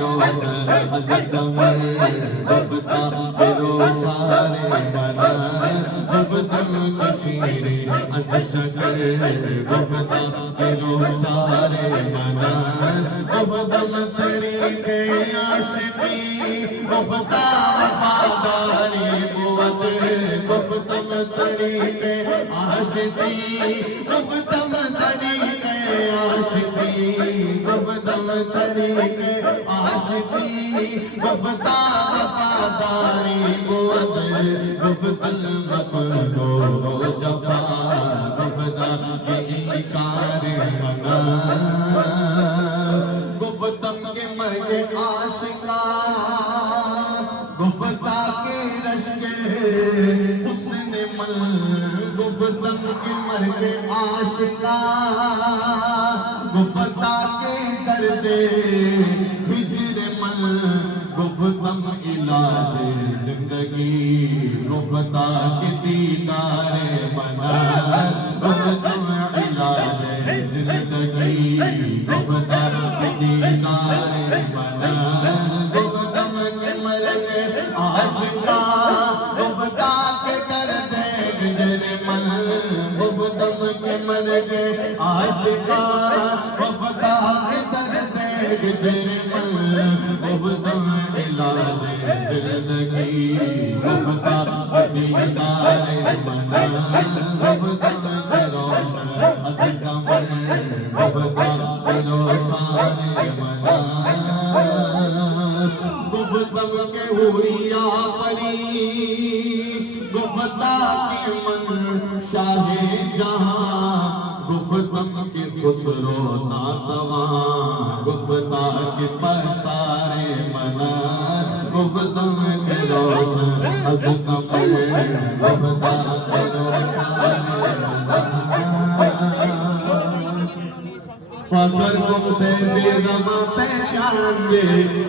روشن از کمر گفتہ سارے بنا گفتم کشیر از شکر گفتہ سارے بنا گفتم طریق عاشقی گفتہ وفاداری بود گفتم طریق عاشقی گفتم طریق عاشقی گفتم طریق عاشقی گفتہ وفاداری بود گفت المقصود جفا گفتہ انکار منا گفتم کہ مرگ عاشقان گفتہ کے رشک حسن مل گفتم کہ مرگ عاشقان گفتہ کے درد ہجر مل گفتم علاج زندگی گفتہ کے دیدار منا گفتم علاج زندگی گفتہ کے دیدار منا گفتم کہ مرگ عاشقان گفتہ کے درد ہجر مل گفتم کہ مرگ عاشقان گفتہ کے درد ہجر مل گفتم علاج زندگی گفتہ دیدار منا گفتم روشن از کمر گفتہ روشن منا گفتم کہ حوریا پری گفتہ کہ من شاہ جہاں گفتم کہ خسرو ناتواں گفتہ کہ پرستار منا گفتم کہ روشن از کمر گفتہ روشن فخر تم سے بے زباں پہچان گے